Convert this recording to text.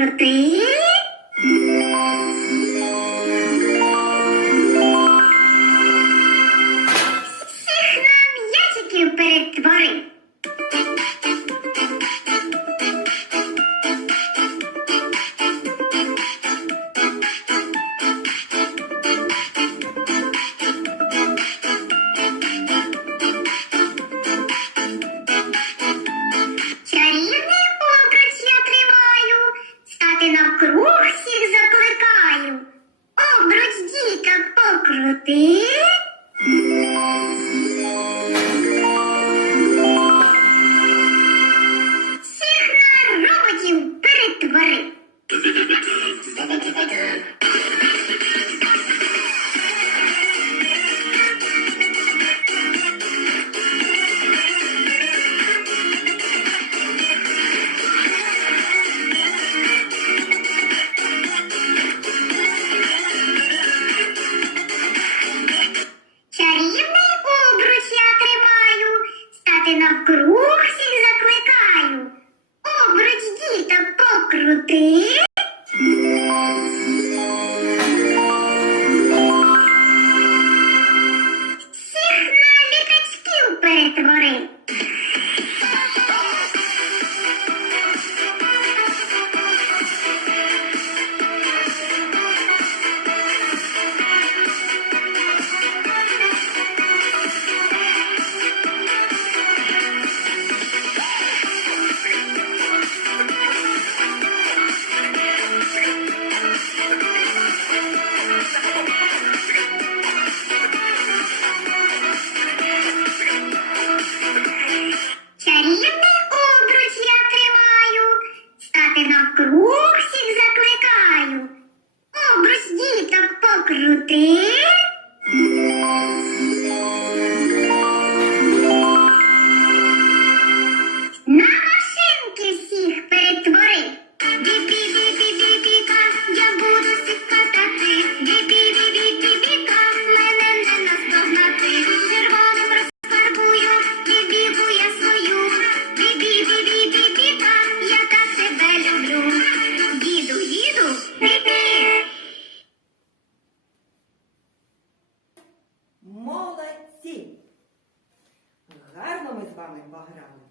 Timothy. Dorothy. பார்வத்தே Всех надо почти упоротворить. круг всіх закликаю, обруч діток покрути. пане Багране.